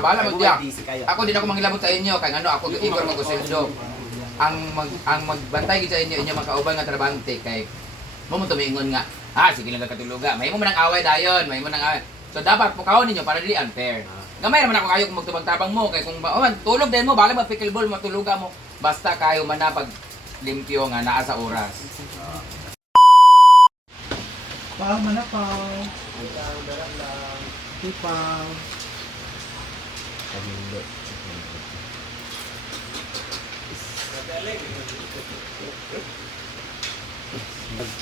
Bala mo diya. Ako din ako manghilabot sa inyo kay ano ako Igor Magusendo. Ang magbantay gid sa inyo inyo makauban nga trabante kay mo tumingon nga. Sige lang katuluga. May mo man ang away dayon, may mo nang away. So dapat pukawon ninyo para dili unfair. Gamay naman ako kayo kung magtubang-tabang mo kay kung tulog din mo bala mag pickleball matuluga mo basta kayo man na pag limpyo nga naa sa oras. Pang manapaw. Tipang.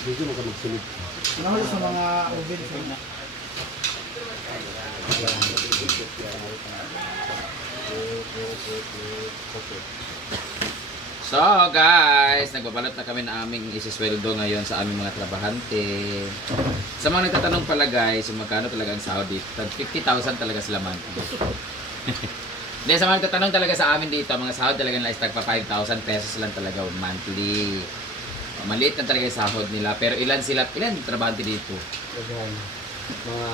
Dito mo ka magsulod. Ano sa mga oven sa na? So guys, nagbabalot na kami na aming isisweldo ngayon sa aming mga trabahante. Sa mga nagtatanong pala guys, magkano talaga ang sahod dito? 50,000 talaga sila monthly. Hindi, sa mga nagtatanong talaga sa amin dito, mga sahod talaga nila is tagpa 5,000 pesos lang talaga monthly. Maliit na talaga yung sahod nila. Pero ilan trabahante dito? Mga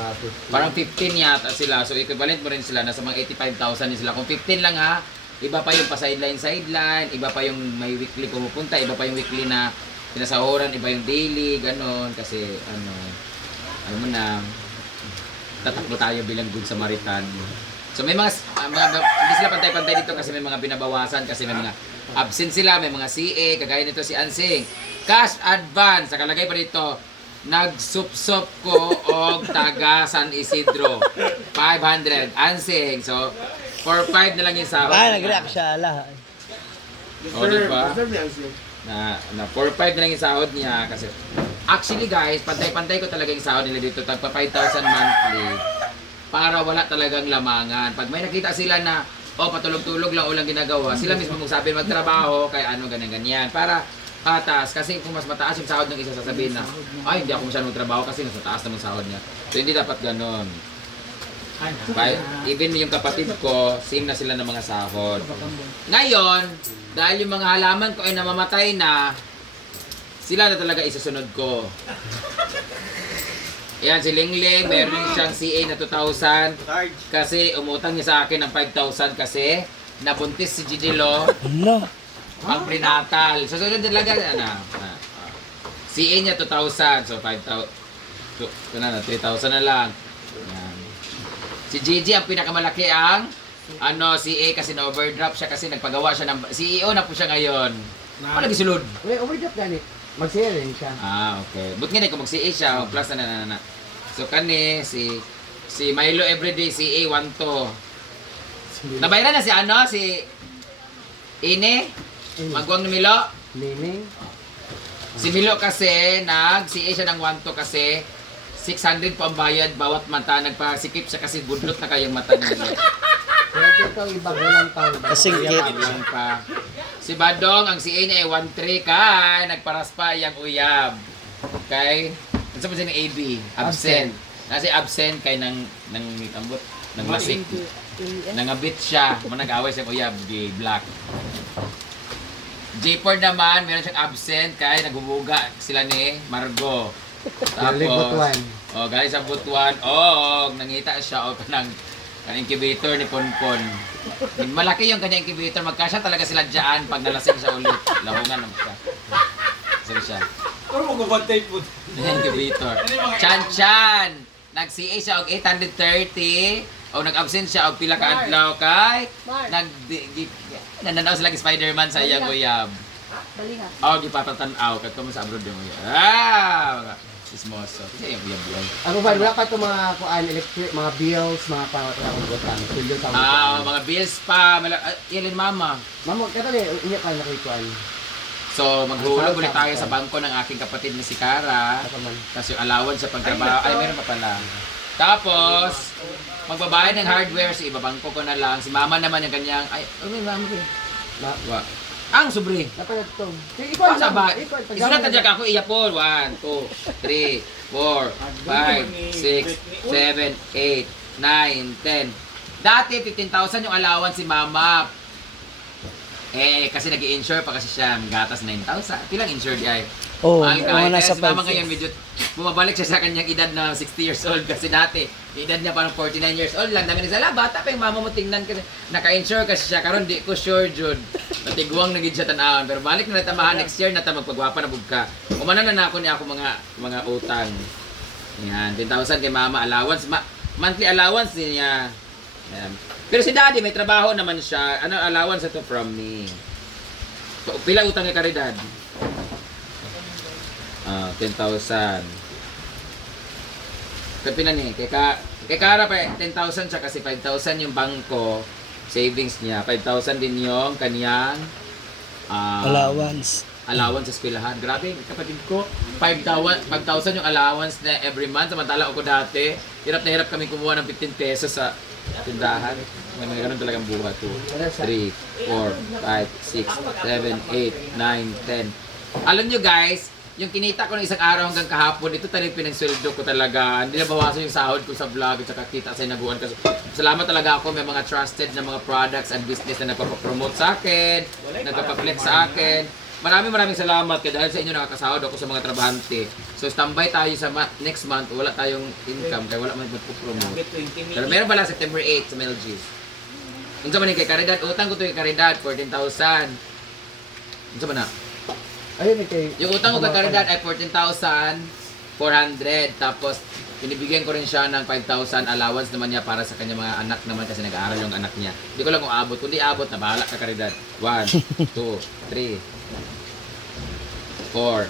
Parang 15 yata sila. So equivalent mo rin sila. Nasa mga 85,000 din sila. Kung 15 lang ha, iba pa yung pa-sideline, iba pa yung may weekly pumupunta, iba pa yung weekly na pinasahuran, iba yung daily, ganon. Kasi alam mo na, tatakbo tayo bilang good Samaritan. So may mga hindi sila pantay-pantay dito kasi may mga binabawasan, kasi may mga absent sila, may mga CA, kagaya nito si Ansing. Cash advance, nakalagay pa dito, nagsup-sup ko og taga San Isidro. 500, Ansing. So, 4-5 na lang yung sahod. Nag-react siya lahat. O, diba? Na 4-5 na lang yung sahod niya kasi actually guys, pantay-pantay ko talaga yung sahod nila dito, tagpa 5,000 monthly para wala talagang lamangan. Pag may nakita sila na patulog-tulog lang o lang ginagawa, sila mismo magsabi magtrabaho kay ano ganyan-ganyan para patas. Kasi kung mas mataas yung sahod ng isa, sasabihin na hindi ako masyadong magtrabaho kasi mas mataas naman sahod niya. So hindi dapat ganon. Even yung kapatid ko, same na sila ng mga sahod. Ngayon, dahil yung mga halaman ko ay namamatay na, sila na talaga isusunod ko. Yan, si Lingling, meron siyang CA na 2,000 kasi umutang niya sa akin ng 5,000 kasi nabuntis si Gigilo pang prenatal. So, sunod talaga CA niya 2,000, so 5,000 3,000 na lang. Yan. Si Gigi ang pinakamalaki ang CA kasi na-overdraft siya kasi nagpagawa siya ng CEO na po siya ngayon. Ano nagisulod? overdraft ganit. Mag-share rin siya. Okay. But nga kung mag-CA siya, plus na. So kani, si Milo everyday, CA 1 to. Nabayaran na si Ine? Magwang ni Milo? Meaning? Si Milo kasi, nag-CA siya ng 1 to kasi 600 po ang bayad bawat mata. Nagpasikip siya kasi budlot na kayong mata niya. Pwede itong ibagulang taon. Kasingkit. Pa. Si Badong, ang CA niya ay 1-3 kay nagparas pa iyang uyab. Okay? Ano sa ng AB? Absent. Kasi absent kay nang ambot, nang lasik. Nangabit siya. Manag-away siyang uyab, di black. J4 naman, meron siyang absent kay naghubuga sila ni Margo. Tapos, guys, sa Butuan, nangita siya kanang incubator ni Ponpon. Malaki yung kanya incubator, magkasya talaga sila dyan pag nalasing siya ulit. Lahungan naman siya. Sige siya. Pero magubantay po. Incubator. Chan! Nag-CA siya og 830 o nag-absent siya og pila ka adlaw kay nananaw sila kay Spider-Man sa iyang uyab. Balinga. Gipapatanaw kadto mo sa abroad yung uyab. Ismoso. Kasi yung uyab. Ako ba, wala pa itong mga electric, mga bills, mga pangatugutan. Mga bills pa. Yan mama. Mama, kato rin, inyo ka nakikuan. So, maghulog ulit tayo sa bangko ng aking kapatid na si Cara. Tapos yung allowance sa pagtrabaho. Ay, meron pa pala. Tapos, magbabayad ng hardware, si ibabangko ko na lang. Si mama naman yung kanyang, may mama ko. Ang sobre. Dapat ito. Ikaw sa ba? Isulat na dyan ako, iyapon. 1, 2, 3, 4, 5, 6, 7, 8, 9, 10. Dati, 15,000 yung allowance si mama. Eh, kasi nag-i-insure pa kasi siya, gatas 9,000. Pilang insured ay? Oo, Mahal ka. mga Kaya nasa si mama 5. ngayon, medyo bumabalik siya sa kanyang edad na 60 years old. Kasi dati, edad niya parang 49 years old lang. Dami nagsala, bata pa yung mama mo tingnan kasi. Naka-insure kasi siya. Karon di ko sure, Jud. Natiguang naging siya tanawon. Pero balik na natamahan next year, nata magpagwapa na bugka. Umana na ako niya ako mga utang. Yan, 10,000 kay mama allowance. Monthly allowance niya. Yan. Pero si daddy, may trabaho naman siya. Ano allowance ito from me? Pila utang kay Caridad? 10,000. Kaya pila ni? Kay Cara pa 10,000 siya kasi 5,000 yung bangko savings niya. 5,000 din yung kaniyang Allowance. allowance sa eskwelahan. Grabe, kapatid ko. 5,000 yung allowance na every month. Samantala ako dati, hirap na hirap kami kumuha ng 15 pesos sa tindahan. May ganun talagang buhat. 2, 3, 4, 5, 6, 7, 8, 9, 10. Alam nyo guys, yung kinita ko ng isang araw hanggang kahapon, ito talagang pinagsweldo ko talaga. Hindi na bawasan yung sahod ko sa vlog at saka kita sa inabuan. Kasi salamat talaga ako, may mga trusted na mga products and business na nagpapapromote sa akin, nagpapaflex sa akin. Maraming salamat kaya dahil sa inyo nakakasahod ako sa mga trabahante. So standby tayo sa next month, wala tayong income kaya wala man magpo-promote. Pero meron pala September 8 sa Melgis. Unsa man ni kay Caridad, utang ko to kay Caridad 14,000. Unsa man na? Ayun kay Yung utang ko kay Caridad ay 14,400 tapos binibigyan ko rin siya ng 5,000 allowance naman niya para sa kanya mga anak naman kasi nag-aaral yung anak niya. Hindi ko lang kung abot, kundi abot na bahala ka Caridad. 1, 2, 3 4,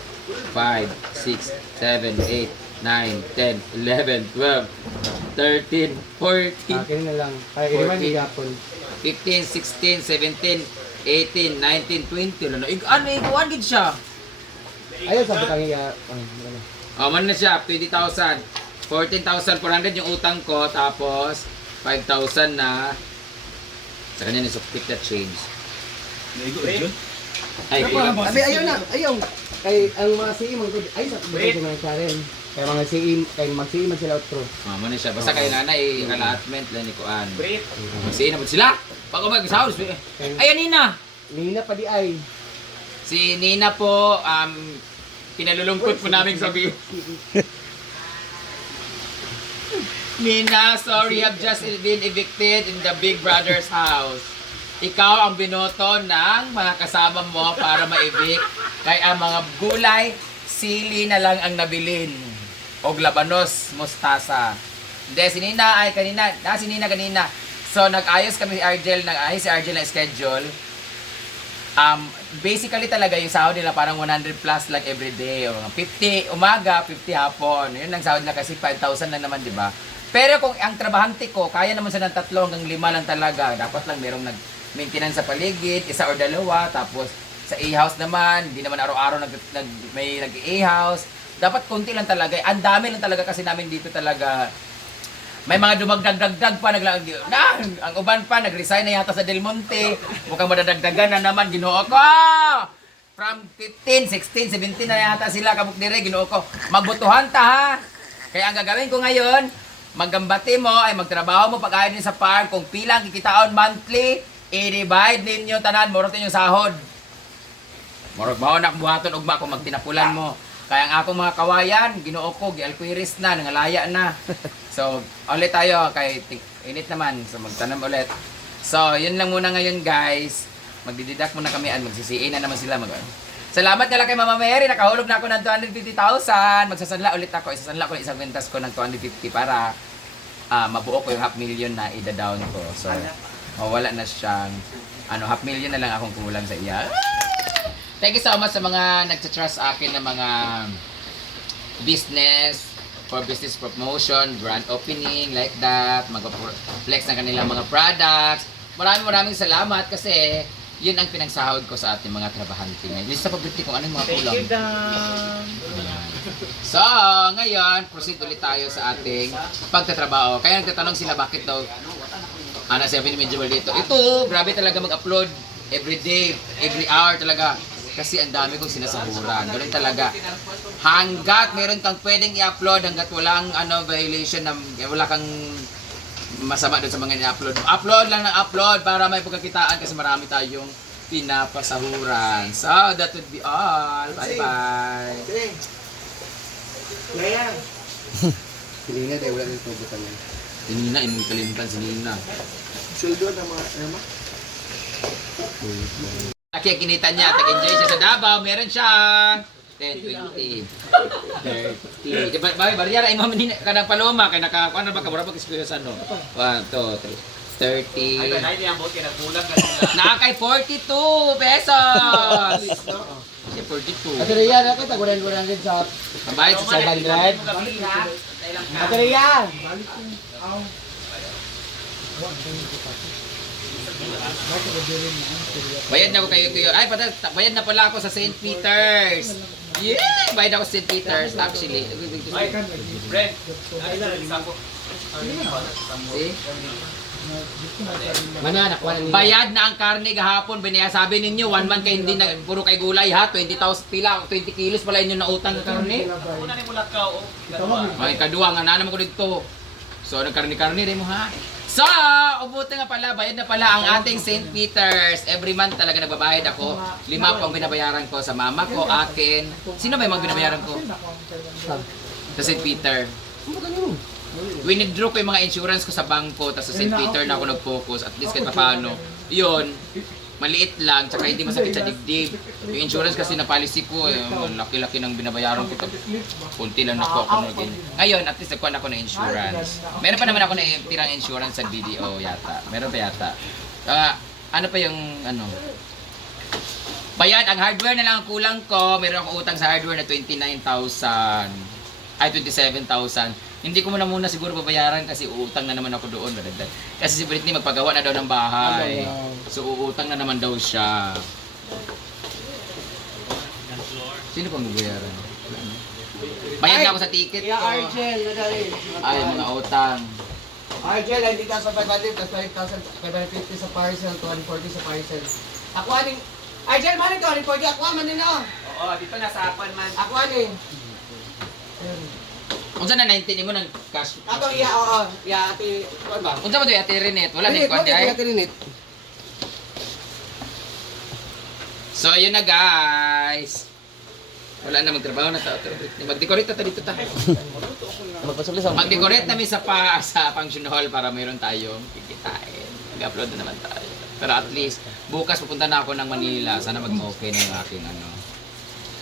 5, 6, 7, 8, 9, 10, 11, 12, 13, 14, akin na lang. Kaya iliman ni Gapon. 15, 16, 17, 18, 19, 20. Ano, iguan gid siya. Ayun sabi kang Man na siya, 20,000. 14,400 yung utang ko, tapos 5,000 na sa kanya ni subtract that change. Naigo, Jun. Ay, Abi ayaw na, ayaw. Kay ang mga CE ay sa buhay mga Karen. Kaya mga CE, kay mag-CE man sila outro. man na siya. Basta kay nanay, allotment lang ni Kuan. Magsiin na po sila. Pag mag-house, ay, Nina! Nina pa di ay. Si Nina po, pinalulungkot po namin sabihin. Nina, sorry, I've just been evicted in the Big Brother's house. Ikaw ang binoto ng mga kasama mo para ma-evict. Kaya ang mga gulay, sili na lang ang nabilin. O labanos, mustasa. Hindi, si Nina ay kanina. Si Nina kanina. So, nag-ayos kami si Argel, nag-ayos si Argel na schedule. Basically talaga yung sahod nila parang 100 plus like every day. O 50 umaga, 50 hapon. Yun ang sahod na kasi 5,000 na naman, di ba? Pero kung ang trabahante ko, kaya naman siya ng 3 hanggang 5 lang talaga. Dapat lang merong nag-maintenance sa paligid, 1 or 2, tapos sa A-house naman, hindi naman araw-araw may nag-A-house. Dapat konti lang talaga. Ang dami lang talaga kasi namin dito talaga. May mga dumagdag-dagdag pa, ang uban pa, nag-resign na yata sa Del Monte. Mukhang madadagdagan na naman, ginoo ko! From 15, 16, 17 na yata sila, kabuk dire, ginoo ko. Magbutuhan ta ha! Kaya ang gagawin ko ngayon, maggambati mo, ay magtrabaho mo pag-ayod din sa farm, kung pilang kikitaon monthly, i-divide ninyo tanan, morot yung sahod. Morot mo na buhaton ugma kung magtinapulan mo. Kaya ang akong mga kawayan, ginoo ko, gialquiris na, nangalaya na. So, ulit tayo, kay init naman, so magtanam ulit. So, yun lang muna ngayon guys. Magdididak muna kami at magsisiin na naman sila. Salamat na lang kay Mama Mary, nakahulog na ako ng 250,000. Magsasanla ulit ako, isasanla ko ng isang ventas ko ng 250 para mabuo ko yung 500,000 na ida-down ko. So, mawala na siyang, 500,000 na lang akong kulang sa iya. Thank you so much sa mga nagtatrust sa akin ng mga business, for business promotion, grand opening, like that, mag-flex ng kanilang mga products. Maraming salamat kasi yun ang pinagsahod ko sa ating mga trabahante ngayon. Lista pa kung ano yung mga kulang. Thank you, Dan. So, ngayon, proceed ulit tayo sa ating pagtatrabaho. Kaya nagtatanong sila bakit daw, sabi ni Medjewel dito. Ito, grabe talaga mag-upload every day, every hour talaga. Kasi ang dami kong sinasahuran. Ganun talaga. Hanggat meron kang pwedeng i-upload, hanggat walang violation, wala kang masama doon sa mga i-upload. Upload lang ng upload para may pagkakitaan kasi marami tayong pinapasahuran. So, that would be all. Bye-bye. Kaya. Si Nina, dahil wala nang tubutan yan. Si Nina, imong kalimutan si Nina. Suldo na mga, ano ma? Nakikinita niya, tag-enjoy siya sa Davao, meron siyang 10, 20, 30. Di ba, bariyara, imam ni kanang paloma, kaya ano ba, kabura pag experience ano? 1, 2, 3, 30. Nakakay 42 pesos! Siya 42. Ate Rhea, nakita ko rin sa Kabayad sa 700. Ate Rhea! Bayad na ako kayo. Ay, bayad na pala ako sa St. Peter's. Yeah! Bayad ako sa St. Peter's, actually. See? Mana, nakuha na Bayad na ang karne gahapon. Sabi ninyo, 1 month kayo hindi na, puro kay gulay ha. 20,000 pila, 20 kilos pala inyo na utang na karne. Ay, kaduwa nga na naman ko dito. So, nagkarne-karne rin mo ha. So, ubuti nga pala, bayad na pala ang ating St. Peter's. Every month talaga nagbabayad ako. 5 po ang binabayaran ko sa mama ko, akin. Sino ba yung mga binabayaran ko? Sa St. Peter. Winidraw ko yung mga insurance ko sa bangko, tapos sa St. Peter na ako nag-focus, at least kahit paano. Yun, maliit lang, tsaka hindi masakit sa dibdib. Yung insurance kasi na policy ko, laki-laki ng binabayaran ko. Kunti lang na ako na ganyan. Ngayon, at least nagkuhan ako ng insurance. Meron pa naman ako na tirang insurance sa BDO yata. Meron pa yata. Ano pa yung, ano? Bayad, ang hardware na lang ang kulang ko. Meron akong utang sa hardware na 29,000. Ay, 27,000. Hindi ko muna siguro babayaran kasi uutang na naman ako doon. Kasi si Britney magpagawa na daw ng bahay. So uutang na naman daw siya. Sino pang babayaran? Bayad na ako sa ticket ko. Argel, nadali. Ay, mga utang. Argel, hindi ka sa 500, tapos 5,550 sa parcel, 240 sa parcel. Ako aning, Argel, manin to, 240, ako manin no. Oo, dito nasapan man. Ako aning. Kung saan na 19 mo ng cash? Ato iya, oo, iya, ati, ano ba? Kung saan mo ito yung ate Renet? Wala na yung Rinit, ay. ati Rinit. So yun na guys. Wala na magtrabaho na ta. Mag-decorate ta dito ta. Magpasuli sa Mag-decorate namin sa function hall para mayroon tayong kikitain. Mag-upload na naman tayo. Pero at least, bukas pupunta na ako ng Manila. Sana mag-okay na yung aking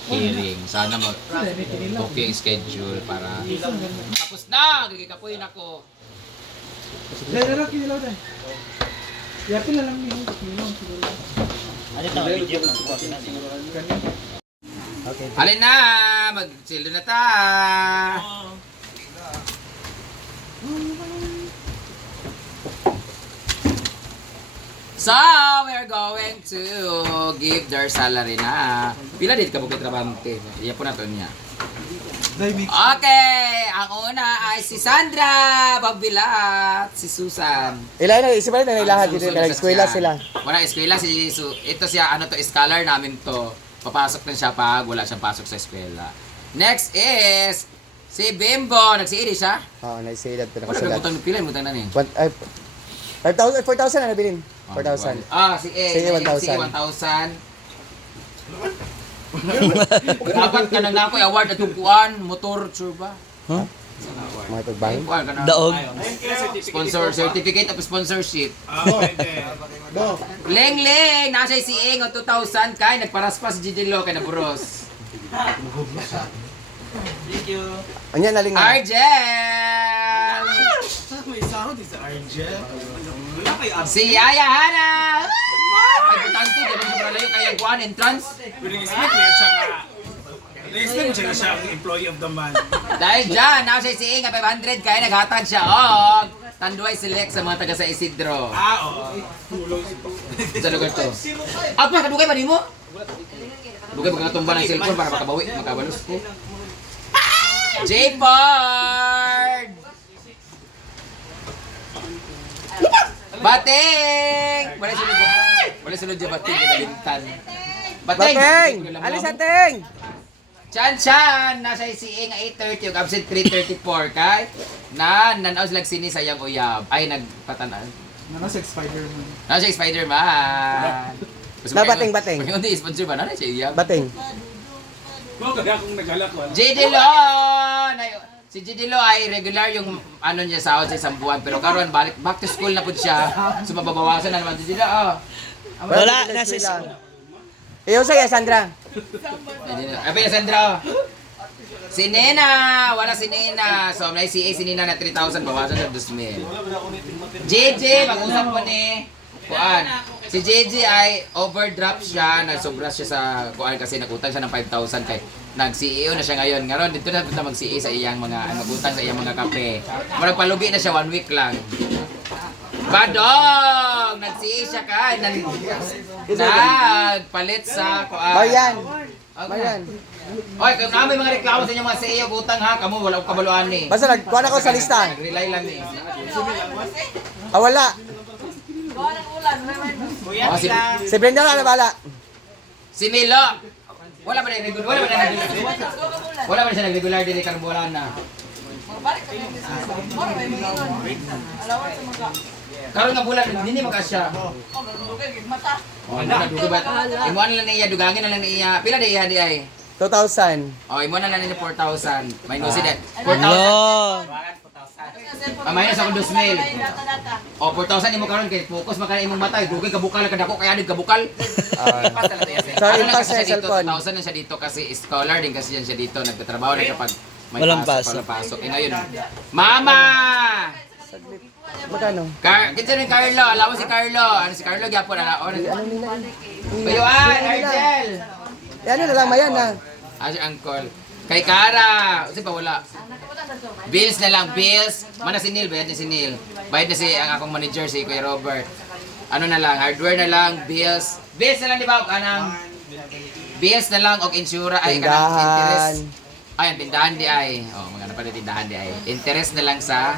hearing. Sana mag-okay yung schedule para tapos na! Gagikapuin ako. Lalo kinilaw tayo. Yapin na lang minum siguro. Ano ito? Video ko na. Okay. Alin na! Mag-silo na ta! So, we're going to give their salary na. Pila din ka bukit trabante. Iya po na to niya. Okay! Ang una ay si Sandra Pagbilat, si Susan. Ilan na, isip pa rin na ilahan dito, Susan nag-eskwela Sasyan. sila. Wala eskwela si ito siya, ano to, scholar namin to. Papasok lang siya pag wala siyang pasok sa eskwela. Next is si Bimbo, nagsiiri siya. Oo, naisilad ko na Wala kasagat. butang pila, butang na niya. 5,000, 4,000 na nabilin. 4,000. Si E. Si E, 1,000. Si 1,000. Dapat ka na ako award at tukuan, motor, sure ba? Mga pagbahin. Daog. Sponsor, certificate of sponsorship. Leng Leng, nasa si Eng o 2,000 kay nagparaspas Gidilo kay naburos. Thank you. Anya naling na. Argel! May sound is Argel. Wala kay Si Yaya Hana! Ay, butante, di ba sobrang layo kaya kuhan entrance? expect niya siya nga. Na-expect mo siya ang employee of the month. Dahil dyan, nasa si Eng 500 kaya naghatag siya og Tanduay Select sa mga taga sa Isidro. Oo. Sa lugar to. Apa, kadugay ba nimo? Dugay ba katumba ng cellphone para makabawi, makabalos ko. J-Ford! Bating! Wala sunod dyan bating, kinalintan. Bateng! Alis ating! Chan Chan! Nasa ICA nga 8:30, yung absent 3:34 kay nanaw sila sini sayang uyab. Ay, nagpatanan. Nasa Spider-Man. Nasa Spider-Man. Na bating. Pag hindi sponsor ba na siya iya. Bating. J. Dilo! Si J. Dilo ay regular yung ano niya sahod sa isang buwan. Pero karon back to school na po siya. So mababawasan na naman si J. Dilo. Wala, nasa school. Iyo sa Sandra. Abi, Sandra. Si Nena! Wala si Nena. So may CA si Nena na 3,000. Bawasan na 2,000. JJ, mag-usap mo ni Kuan. Si JJ ay overdraft siya, nagsobra siya sa Kuan kasi nagutang siya ng 5,000 kay nag-CEO na siya ngayon. Ngayon dito na punta mag-CA sa iyang mga nagutang sa iyang mga kape. Maragpalugi na siya 1 week lang. Badong! Nag-CA siya kay nagpalit sa Kuan. Bayan. Okay. Bayan. Oy, kung namin mga reklamo sa inyong mga CEO utang ha, kamo wala ko kabaluan ni. Basta nagkuhan ako sa lista. Nag-rely lang ni. Ah, wala. Kuya, Oh, si- sila. Si Brenda na bala. Si Milo. Wala ba na regular? Wala ba na siya nag-regular din kang bulan na. Karon nga bulan hindi magkasya. Oh, na dugo ba? Imo na lang niya dugangin na lang niya. Pila di iya di ay? 2,000. Oh, imo na lang niya 4,000. Minus it. 4,000. Minus ako 2,000. Oh, 4,000 imo karon kay focus maka imong mata, dugay ka bukal ka dako kaya dig ka bukal. So, Ano lang impasse kasi sa siya dito, cellphone. 2,000 na siya dito kasi scholar din kasi yan siya dito. Nagtatrabaho na kapag may Walang pasok. pasok. Walang pasok. Eh ngayon, Mama! Magkano? Kinsa rin Carlo? Alam mo si Carlo? Ano si Carlo? Gyapon ala. Ano nila? Bayuan, Argel! Eh, ano na lang, mayan na. Si Uncle. Kay Kara. Kasi pa wala. Bills na lang, bills. Mana si Neil, bayad na si Neil. Bayad na si ang akong manager, si Kuya Robert. Ano na lang, hardware na lang, bills. Bills na lang, di ba? Kanang bills na lang, og insura, ay, kanang interest. Tindahan. Ay, ang tindahan di ay. Oh, mga pa na tindahan di ay. Interest na lang sa...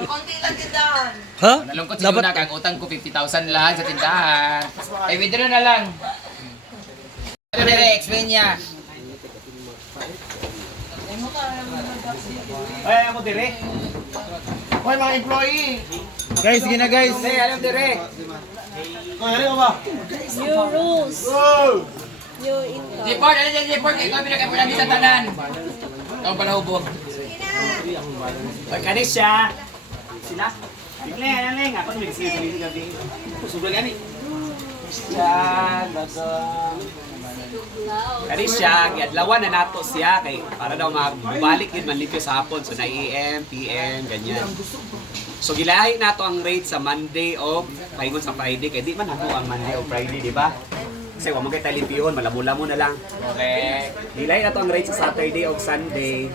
Konti lang tindahan. Ha? Nalungkot si Luna, kang utang ko 50,000 lang sa tindahan. Ay, withdraw na lang. Ano dire, explain niya. Ay, ako dire. Hoy, mga employee! Guys, sige na guys. Hey, alam dire. New rules. New income. Report, ano dyan, report. Kaya kami na kayo namin sa tanan. Ito pala hubog. Pag kanis siya. Sila. Bigla, aling. Ako naman sige sa mga gabi. Sobrang gani. Christian, dagang. Kanis siya, giadlawan na nato siya kay para daw magbalik din manlipyo sa hapon. So na AM, PM, ganyan. So gilahi nato ang rate sa Monday o paingon sa Friday kay di man ako ang Monday o Friday, di ba? Kasi wa mo kay talipihon, malamo-lamo na lang. Okay. Gilahi nato ang rate sa Saturday o Sunday.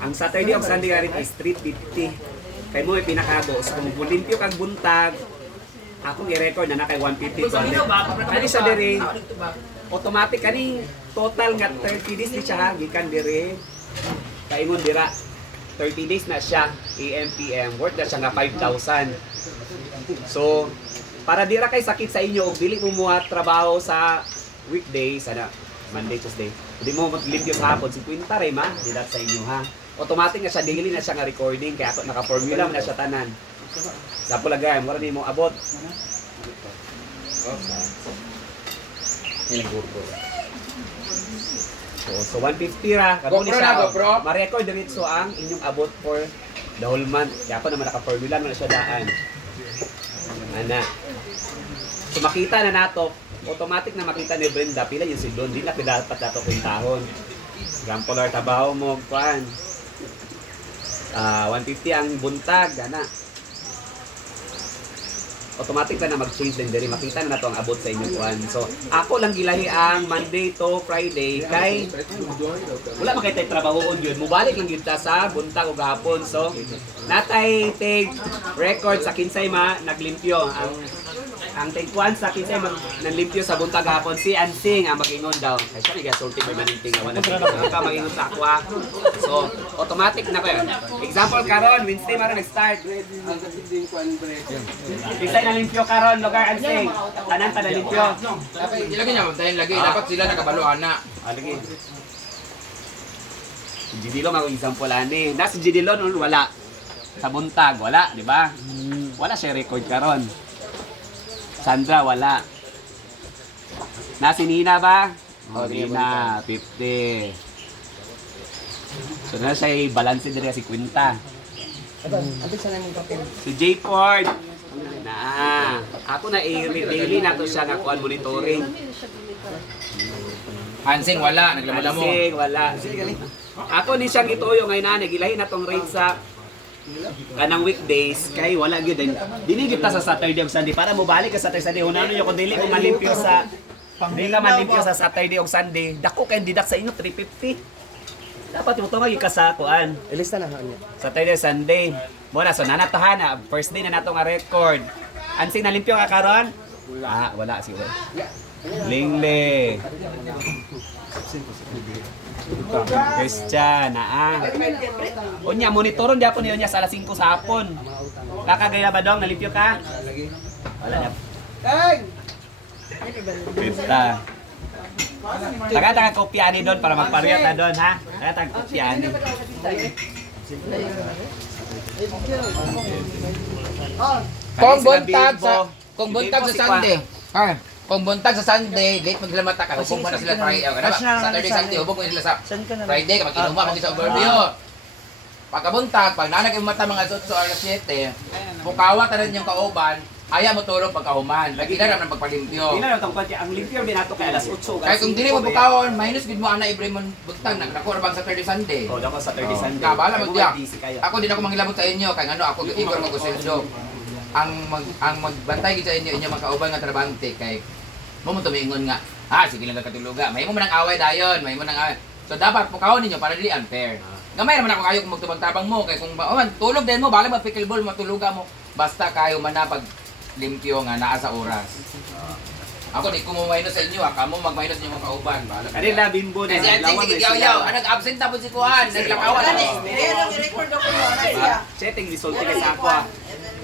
Ang Saturday o Sunday nga rate is 350. Kay mo ay pinakado. So kung limpyo kag buntag, akong i-record na kay 150. Kani sa dire, automatic kani total nga 30 days ni siya gikan dire. Paingon dira 30 days na siya, AM, PM, worth na siya nga 5,000. So, para dira kay sakit sa inyo, og dili mo muha trabaho sa weekdays, sana, Monday, Tuesday. Hindi mo maglimpyo sa hapon, 50 rin ma, dilat sa inyo ha. Automatic na siya, daily na siya nga recording, kaya ako naka-formula na siya tanan. Sa pulagay, mura ni mo abot. So 150 ra, kamo ni GoPro siya. na, GoPro. Ma-record diretso ang inyong abot for the whole month. Kaya ako naman naka-formula na siya daan. Ana. So makita na nato, automatic na makita ni Brenda pila yung si Don, di na dapat nato kwintahon. Example or trabaho mo kuan. 150 ang buntag, ana. Automatic na mag-change din diri, makita na nato ang abot sa inyong kuan. So, ako lang gilahi ang Monday to Friday kay wala man kay tay trabahoon yun. Mubalik lang gyud ta sa buntag ug hapon. So, natay take record sa kinsay ma naglimpyo ang take one sa kinsay naglimpyo sa buntag hapon si Ansing ang mag-ingon daw. Ay siya nigasulti may maninting awan na ka mag-ingon sa akwa. So, automatic na ko yun. Example karon Wednesday mara nag-start. Kinsay nalimpyo karon lugar Ansing. Tanan ta nalimpyo. Dapat ilagay niya, tayo lagi. Dapat sila nakabaluan na. Lagi. Gidilo mag example ani. Nasa Gidilo nun wala. Sa buntag wala, di ba? Wala siya record karon. Sandra wala. Nasi Nina ba? O, Nina, 50. So na siya balance din si Quinta. Abig sa namin kapil. Si J. Ford. Na. Ako na daily na to siya nga kuan monitoring. Hansing wala, naglamala mo. Kasi wala. Ako ni siyang ituyo ngayon na nagilahi na tong rate sa kanang weekdays kay wala gyud din. Dili gyud ta sa Saturday ug Sunday para mo balik ka sa Saturday. Hunano yo kung dili mo malimpyo sa dili ka malimpyo sa Saturday ug Sunday. Dako kay deduct sa inyo 350. Dapat mo tungag ka sa kuan. Ilista na niya. Saturday, Sunday. Muna, so nanatahan na. First day na nato nga record. Ansing nalimpyo ka karon? Ah, wala siguro. Lingle. Christian, Unya, monitoron di ako niya sa alas 5 sa hapon. Kakagaya ba dong? Nalimpyo ka? Wala na. Basta. Taga kopya ni doon para magpariyat na doon, ha? Taga kopya ni. Kung buntag sa Sunday. Kung buntag sa Sunday, late maglamata ka. Hubog mo na sila Friday. Saturday, Sunday, hubog mo sila sa Friday. Kapag kinuma mo sa overview. Pagkabuntag, pag nanag yung mata mga 8 alas 7, pukawa tanan yung kauban, ayaw mo tulog pagkahuman. Lagi na naman pagpalimpyo. Hindi na lang pati ang limpyo din nato kay alas 8. Kaya kung dili mo bukawon, minus gid mo ana every mon buntag nagdako bang sa Saturday Sunday. Oh, dapat sa Saturday Sunday. Kabala mo diya. busy kayo. Ako din ako manghilabot sa inyo kay ngano ako Igor Magusendo. Ang magbantay gid sa inyo mga kauban nga trabante kay mo tumingon nga. Sige lang katuluga. May mo man ang away dayon, may mo nang away. So dapat pukawon ninyo para dili unfair. Gamay naman ako kayo kung magtubang-tabang mo kay kung tulog din mo bala ba pickleball matuluga mo. Basta kayo man na pag limpyo nga naa sa oras. Ako di ko mo minus sa inyo, kamo mag-minus niyo mga kauban. Kanila bimbo din. Kasi sige yaw-yaw, nag-absent na po si Kuan, naglakawan na. Pero i-record ako mo na siya. Setting result kay sa ako.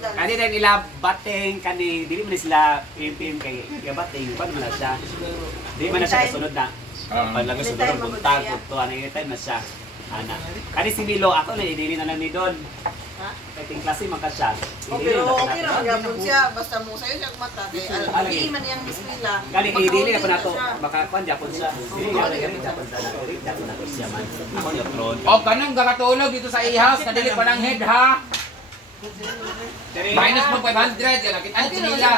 Kanila nila bateng kani dili man sila pim kay bateng pa man na siya. Di man na siya kasunod na. Pag sunod ang buntag to ano yung time na siya. Ana. Kani si Milo ako na idili na lang ni Don. Kay ting klase man ka siya. Pero okay ra magyapon siya basta mo sayo siya mata kay algi man yang eskwela. Kani idili na po nato baka kuan japon siya. Dili na gyud japon sa nato. Japon nato siya man. Ako yung tron. O kanang kakatulog dito sa ihas, kadili pa ng head ha. Minus mo 500, yan nakita nila.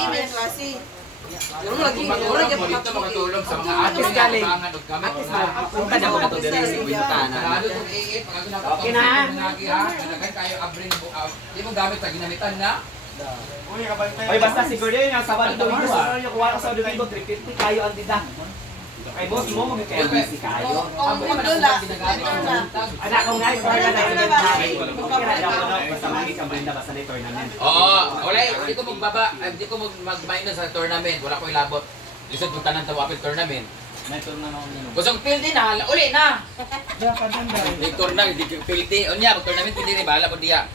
Email klase. Yung lagi Dito makatulog sa mga atis galing. Pangan og gamit. Punta na ko na to diri sa Quintana. Lalo itong AA, pag ako Okay na. Nagay kayo abring di mo gamit sa ginamitan na. Oy basta siguro yun ang Sabado Domingo. Siguro yung kuha ko sa Domingo 350 kayo ang dida. Kay boss mo kay busy kayo. Anak ko nga yung kaya daw ko basta magi ka Brenda basta na tournament. Oo, wala hindi ko magbaba, hindi ko mag-minus sa tournament, wala ko ilabot. Lisod mo tanan tawapil tournament. May tournament nimo. Kusog pildi na, uli na. Dapat ang dahil. May tournament, di pildi. Unya, pag tournament pili rin bahala ko diya.